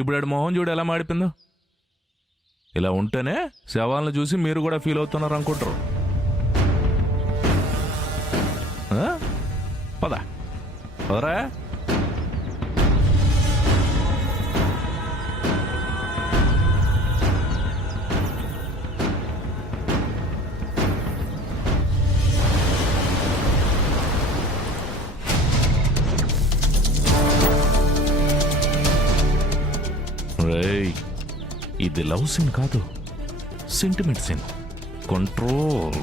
ఇప్పుడు ఆడు మొహం చూడు ఎలా మాడిపోయిందో. ఇలా ఉంటేనే శవాలను చూసి మీరు కూడా ఫీల్ అవుతున్నారు అనుకుంటారు. పద పదరా. ఇది లవ్ సీన్ కాదు, సెంటిమెంట్ సీన్. కంట్రోల్.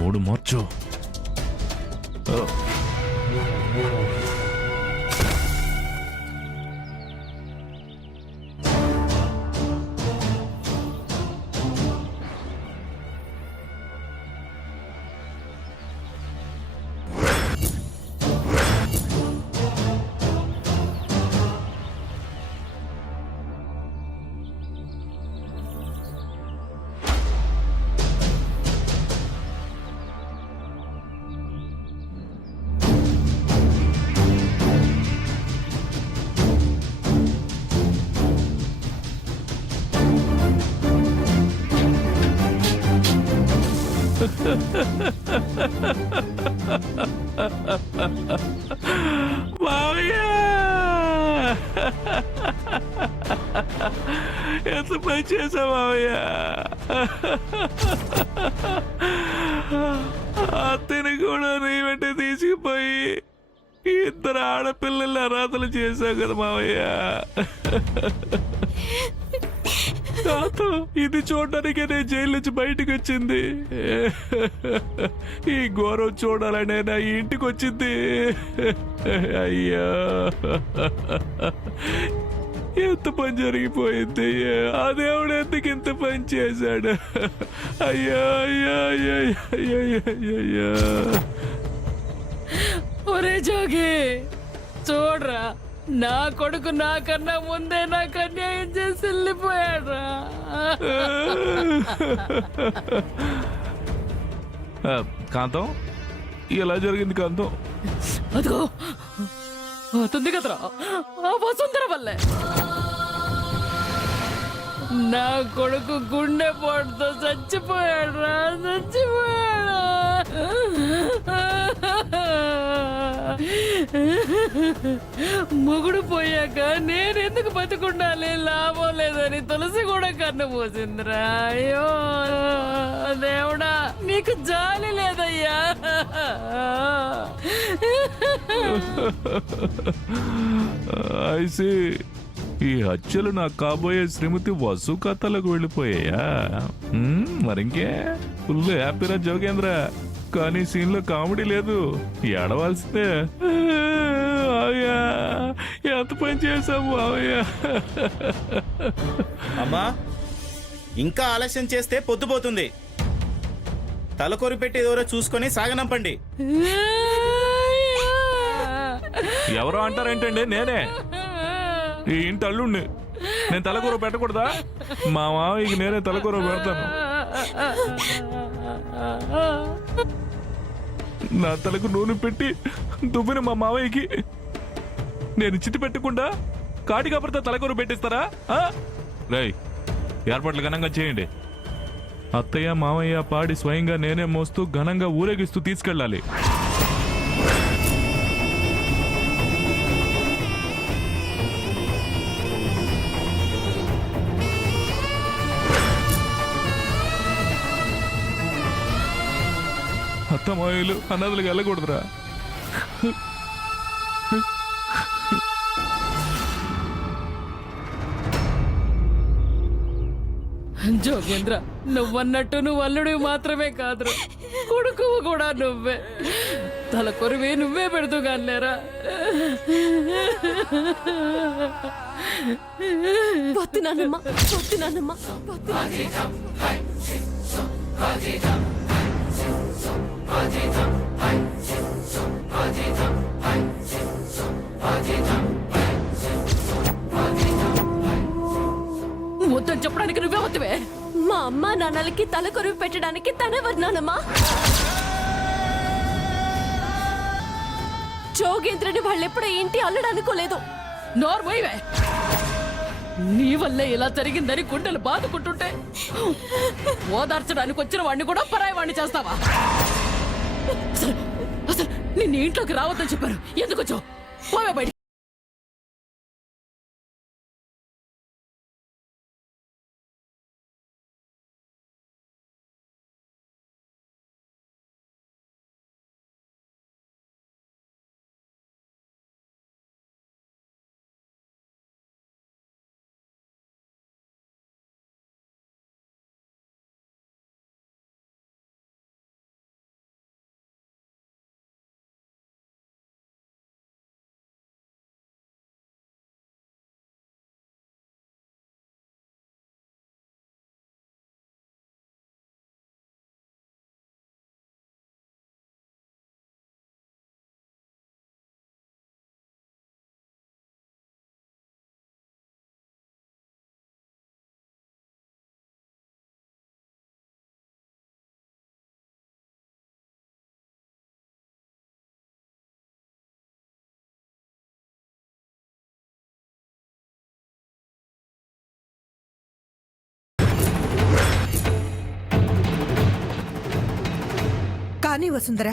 మూడు మార్చు. మావయ్య ఎంత పని చేసా మావయ్య. అత్తని కూడా నీ వెంట తీసుకుపోయి ఇద్దరు ఆడపిల్లల్ని అనాథలు చేశావు కదా మావయ్య. ఇది చూడడానికి నేను జైలు నుంచి బయటకు వచ్చింది. ఈ ఘోరం చూడాలనే నా ఇంటికి వచ్చింది. అయ్యా ఎంత పని జరిగిపోయింది. ఆ దేవుడు ఎందుకు ఇంత పని చేశాడు. అయ్యా అయ్యా అయ్యా అయ్యా అయ్యా. ఒరే జోగి చూడరా, నా కొడుకు నాకన్నా ముందే నాకు అన్యాయం చేసి వెళ్ళిపోయాడ్రా. కాంతం ఎలా జరిగింది కాంతం? అదిగో అవుతుంది కదరా ఆ వసుంధర వల్లే. నా కొడుకు గుండె పోటుతో చచ్చిపోయాడ్రా, చచ్చిపోయాడా. మొగుడు పోయాక నేనెందుకు బతుకుండాలి, లాభం లేదని తులసి కూడా కన్ను పోసిందిరా. అయ్యో దేవుడా, నీకు జాలి లేదయ్యా. ఐసి ఈ హత్యలు నా కాబోయే శ్రీమతి వసు కథలకు వెళ్ళిపోయాయా? మరింకే ఫుల్ హ్యాపీరా జోగేంద్ర. కానీ సీన్ లో కామెడీ లేదు, ఏడవాల్సిందే. అయ్యా ఎంత పని చేసాము అవయ్యా. అమ్మా ఇంకా ఆలస్యం చేస్తే పొద్దుపోతుంది. తలకొరి పెట్టి ఎవరో చూసుకొని సాగనంపండి. ఎవరో అంటారేంటండి? నేనే ఈ ఇంటి అల్లుండి. నేను తలకూర పెట్టకూడదా? మా మామయ్యకి నేనే తలకూర పెడతాను. నా తలకు నూనె పెట్టి దువ్విన మా మామయ్యకి నేను చితి పెట్టకుండా కాటి కాపరితో తలకూర పెట్టిస్తారా? రేయ్ ఏర్పాట్లు ఘనంగా చేయండి. అత్తయ్య మామయ్య పాడి స్వయంగా నేనే మోస్తూ ఘనంగా ఊరేగిస్తూ తీసుకెళ్ళాలి. అత్తమాయలు అన్నదులకు వెళ్ళకూడదురా. జోగేంద్ర, నువ్వన్నట్టు నువ్వు అల్లుడివి మాత్రమే కాదురా, కొడుకు కూడా నువ్వే. తల కొరివి నువ్వే పెడుతూ కాలేరా. వద్దునానమ్మా, వద్దునానమ్మా. వద్దని చెప్పడానికి నువ్వే వద్దువే. మా అమ్మ నాన్నలకి తల కొరివి పెట్టడానికి తనెవరు నానమ్మా? జోగేంద్రని వాళ్ళెప్పుడు ఇంటి అల్లుడు అనుకోలేదు. నోరు పోయివే. నీ వల్లే ఇలా జరిగిందని గుండెలు బాదుకుంటుంటే ఓదార్చడానికి వచ్చిన వాడిని కూడా పరాయి వాడిని చేస్తావా? అసలు నిన్ను ఇంట్లోకి రావద్దని చెప్పారు, ఎందుకు వచ్చావు? పోవే బయటికి. కానీ వసుంధరా,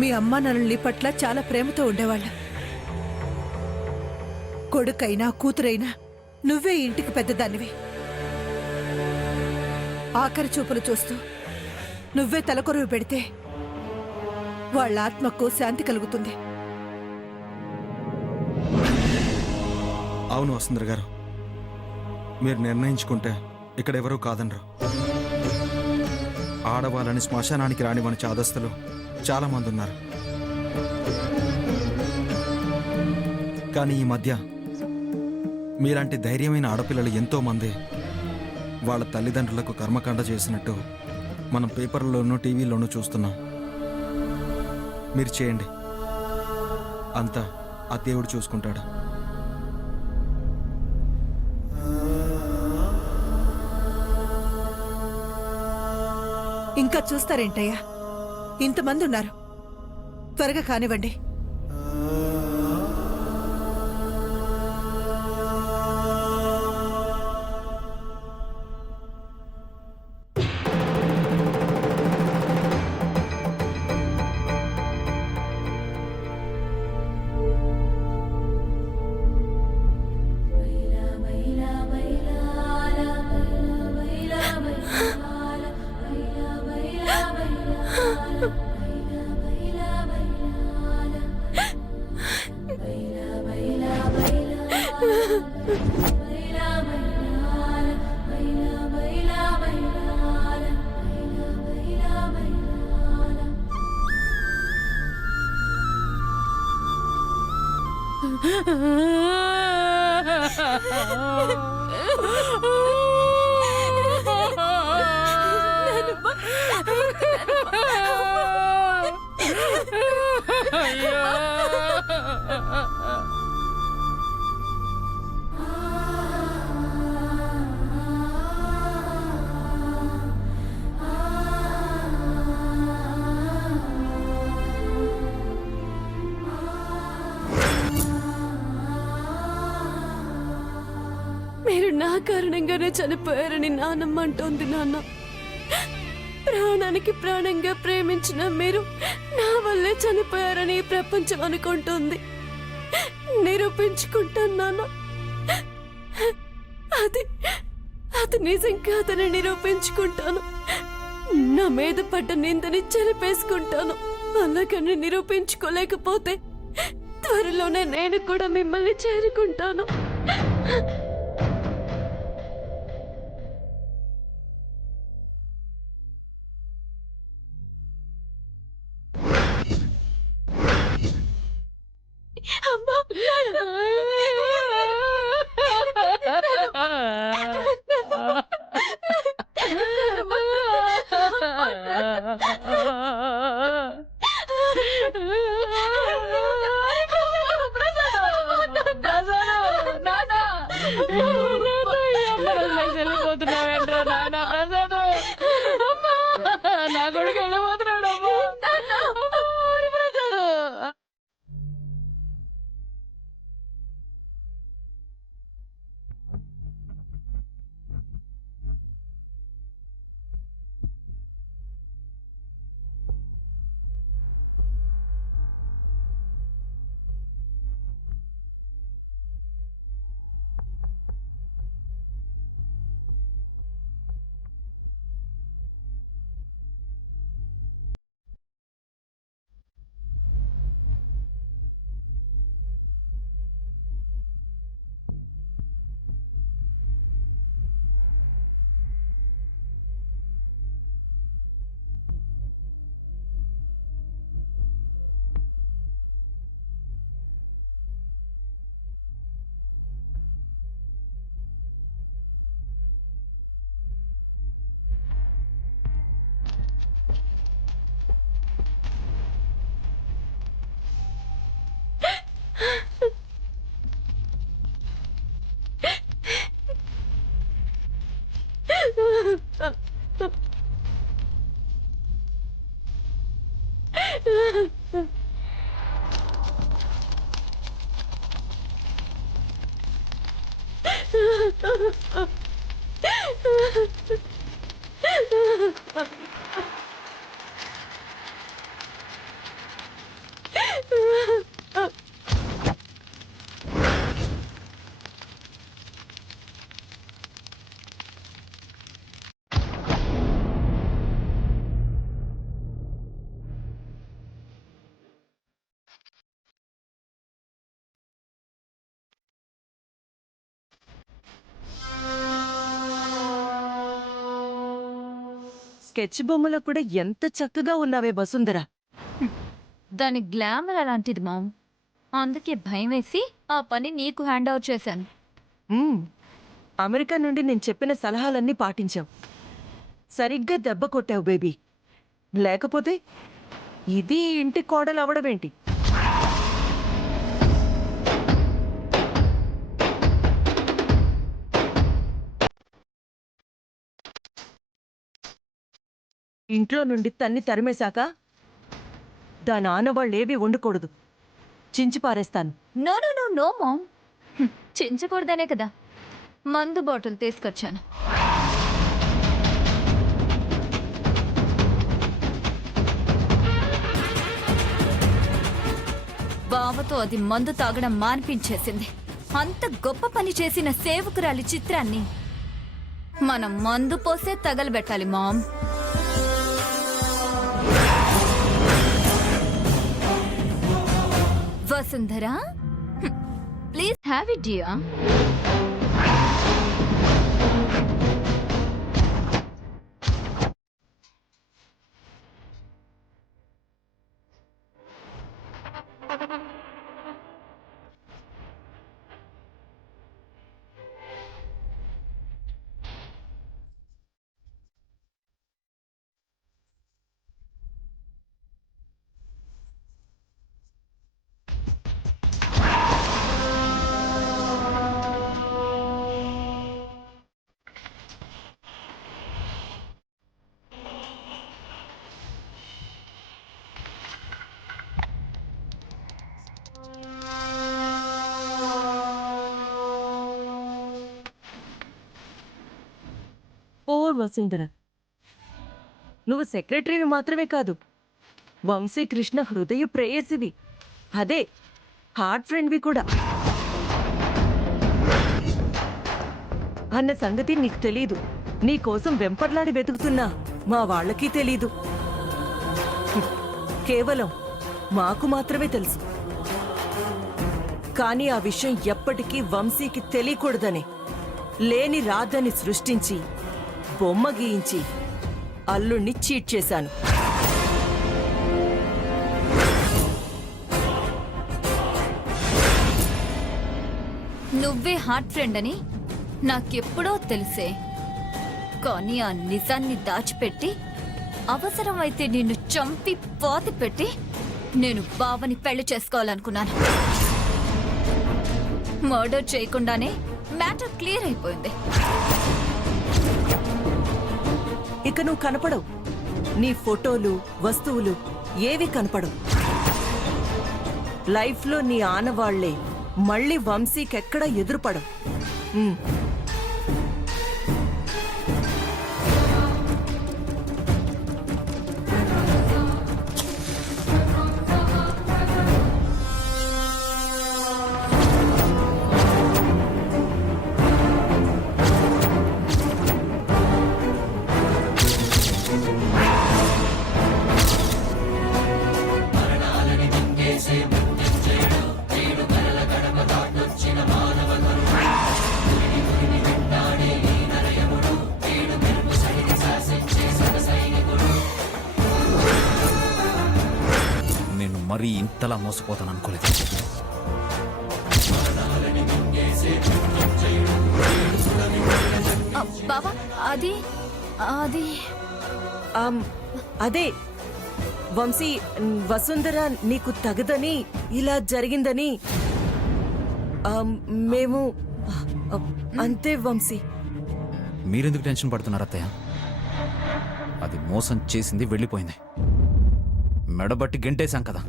మీ అమ్మా నాన్నల్ని పట్ల చాలా ప్రేమతో ఉండేవాళ్ళ. కొడుకైనా కూతురైనా నువ్వే ఇంటికి పెద్దదానివి. ఆఖరి చూపులు చూస్తూ నువ్వే తలకొరువు పెడితే వాళ్ళ ఆత్మకు శాంతి కలుగుతుంది. అవును వసుంధర గారు, మీరు నిర్ణయించుకుంటే ఇక్కడెవరూ కాదనరు. ఆడవాళ్ళని శ్మశానానికి రానివని చాదస్తులు చాలా మంది ఉన్నారు. కానీ ఈ మధ్య మీలాంటి ధైర్యమైన ఆడపిల్లలు ఎంతో మంది వాళ్ళ తల్లిదండ్రులకు కర్మకాండ చేసినట్టు మనం పేపర్లోనూ టీవీలోనూ చూస్తున్నాం. మీరు చేయండి, అంతా ఆ దేవుడు చూసుకుంటాడు. ఇంకా చూస్తారేంటయ్యా? ఇంతమంది ఉన్నారు, త్వరగా కానివ్వండి. మీరు నా కారణంగానే చనిపోయారని నానమ్మ అంటోంది. నాన్న, ప్రాణానికి ప్రాణంగా ప్రేమించిన మీరు నా వల్లే చనిపోయారని ఈ ప్రపంచం అనుకుంటుంది. నిరూపించుకుంటాను నాన్న. అది నిజం కాదని నిరూపించుకుంటాను. నా మీద పడ్డ నిందని చెరిపేసుకుంటాను. అలాగని నిరూపించుకోలేకపోతే త్వరలోనే నేను కూడా మిమ్మల్ని చేరుకుంటాను. స్కెచ్ బొమ్మలో కూడా ఎంత చక్కగా ఉన్నావే వసుంధర. దాని గ్లామర్ అలాంటిది మామ్. అందుకే భయం వేసి ఆ పని నీకు హ్యాండ్ ఓవర్ చేశాను. మ్మ్. అమెరికా నుండి నేను చెప్పిన సలహాలన్నీ పాటించావు. సరిగ్గా దెబ్బ కొట్టావు బేబీ. లేకపోతే ఇది ఇంటి కోడలు అవడమేంటి? ఇంట్లో నుండి తన్ని తరిమేశాక దాని ఆనవాళ్ళేవి ఉండకూడదు. చించి పారేస్తాను. No no no no ma'am. చించకూడదనే కదా మందు బాటిల్ తీసుకొచ్చాను. బావతో అది మందు తాగడం మాన్పించేసింది. అంత గొప్ప పని చేసిన సేవకురాలి చిత్రాన్ని మనం మందు పోసే తగలబెట్టాలి ma'am. Vasundhara, please have it dear. ఓ వసుంధర, నువ్వు సెక్రటరీవి మాత్రమే కాదు, వంశీకృష్ణ హృదయ ప్రేయసివి. అదే హార్ట్ ఫ్రెండ్వి కూడా అన్న సంగతి నీకు తెలీదు. నీకోసం వెంపర్లాడి వెతుకుతున్నా మా వాళ్ళకి తెలీదు. కేవలం మాకు మాత్రమే తెలుసు. కానీ ఆ విషయం ఎప్పటికీ వంశీకి తెలియకూడదని లేని రాధని సృష్టించి బొమ్మ గీయించి అల్లుణ్ణి చీట్ చేశాను. నువ్వే హార్ట్ ఫ్రెండ్ అని నాకెప్పుడో తెలిసే. కానీ ఆ నిజాన్ని దాచిపెట్టి అవసరమైతే నిన్ను చంపి పాతి పెట్టి నేను బావని పెళ్లి చేసుకోవాలనుకున్నాను. మర్డర్ చేయకుండానే మ్యాటర్ క్లియర్ అయిపోయింది. ఇక నువ్వు కనపడవు. నీ ఫోటోలు, వస్తువులు ఏవి కనపడవు. లైఫ్లో నీ ఆనవాళ్లే మళ్ళీ వంశీకెక్కడ ఎదురుపడవు. నేను మరీ ఇంతలా మోసపోతాను అనుకోలేదు. బావా అది అది అదే వంశీ, వసుంధర నీకు తగదని ఇలా జరిగిందని మేము అంతే వంశీ. మీరెందుకు టెన్షన్ పడుతున్నారు అత్తయ్య? అది మోసం చేసింది, వెళ్ళిపోయింది. మెడబట్టి గెంటేశాం కదా.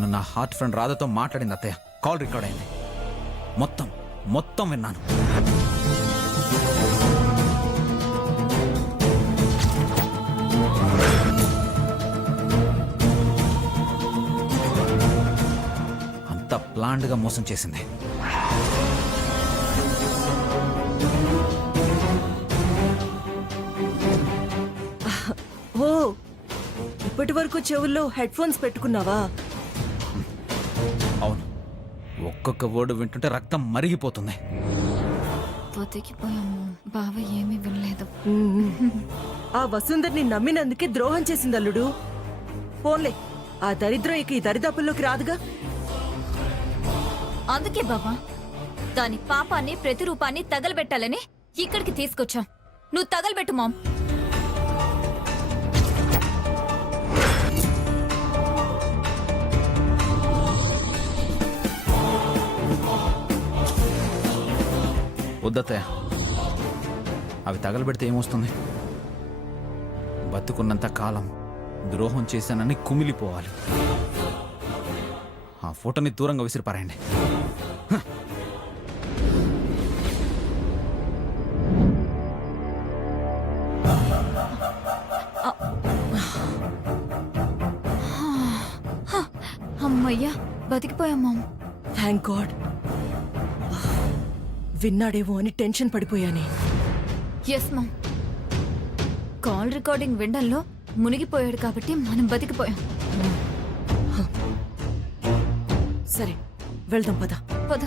తను నా హార్ట్ ఫ్రెండ్ రాధతో మాట్లాడింది అత్తయ్య. కాల్ రికార్డ్ అయింది. మొత్తం విన్నాను. అంత ప్లాన్డ్గా మోసం చేసింది. ఓ ఇప్పటి వరకు చెవుల్లో హెడ్ ఫోన్స్ పెట్టుకున్నావా? అవును, ఒక్కొక్క వర్డ్ వింటుంటే రక్తం మరిగిపోతుంది. బతికిపోయాము. బావ ఏమీ వినలేదు. ఆ వసుంధర్ని నమ్మినందుకే ద్రోహం చేసింది అల్లుడు. పోన్లే, ఆ దరిద్రం ఇక ఈ దరిదాపుల్లోకి రాదుగా. అందుకే బావా దాని పాపాన్ని ప్రతిరూపాన్ని తగలబెట్టాలని ఇక్కడికి తీసుకొచ్చాం. నువ్వు తగలబెట్టు మామ్. వద్దత్తయ్య, అవి తగలబెడితే ఏమొస్తుంది? బతుకున్నంత కాలం ద్రోహం చేశానని కుమిలిపోవాలి. ఆ ఫోటోని దూరంగా విసిరిపారాయండి. అమ్మయ్యా బతికిపోయాం మామ్. Thank God. విన్నాడేమో అని టెన్షన్ పడిపోయానే. Yes ma'am. కాల్ రికార్డింగ్ వినడంలో మునిగిపోయాడు కాబట్టి మనం బతికిపోయాం. సరే వెళ్దాం పద. పద.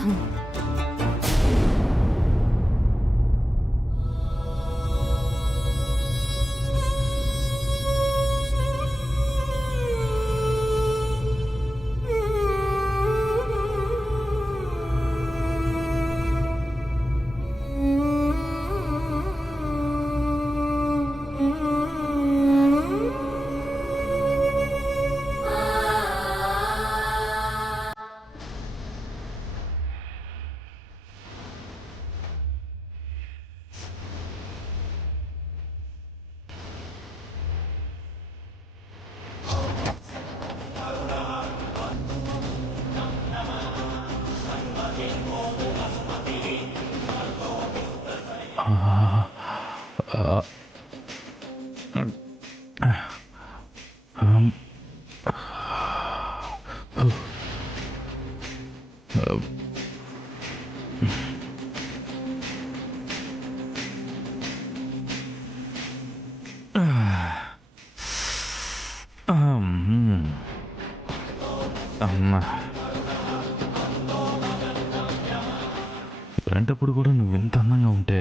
ఇలాంటప్పుడు కూడా నువ్వు ఎంత అందంగా ఉంటే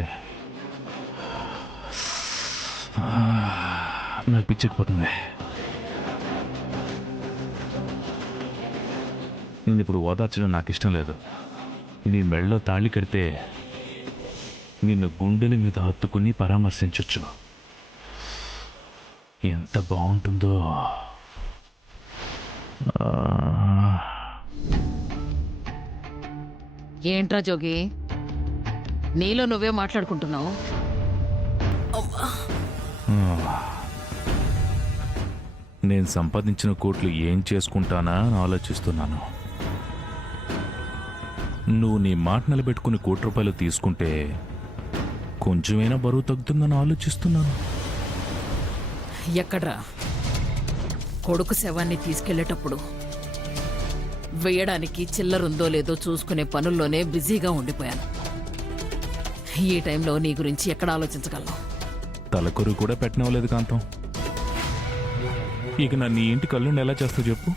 నాకు పిచ్చెక్కిపోతుంది. నేను ఇప్పుడు ఓదార్చడం నాకు ఇష్టం లేదు. నీ మెళ్ళలో తాళి కడితే నిన్ను గుండెల మీద హత్తుకుని పరామర్శించవచ్చు. ఎంత బాగుంటుందో. ఏంట్రా జోగి, నీలో నువ్వే మాట్లాడుకుంటున్నావు? నేను సంపాదించిన కోట్లు ఏం చేసుకుంటానా అని ఆలోచిస్తున్నాను. నువ్వు నీ మాట నిలబెట్టుకుని ₹1 తీసుకుంటే కొంచెమైనా బరువు తగ్గుతుందని ఆలోచిస్తున్నాను. ఎక్కడ్రా? కొడుకు శవాన్ని తీసుకెళ్లేటప్పుడు వేయడానికి చిల్లరుందో లేదో చూసుకునే పనుల్లోనే బిజీగా ఉండిపోయాను. ఈ టైంలో నీ గురించి ఎక్కడ ఆలోచించగలను? తలకొరు కూడా పెట్టనవలేదు కాంతం. ఇక నన్ను నీ ఇంటి కళ్ళుండి ఎలా చేస్తావు చెప్పు?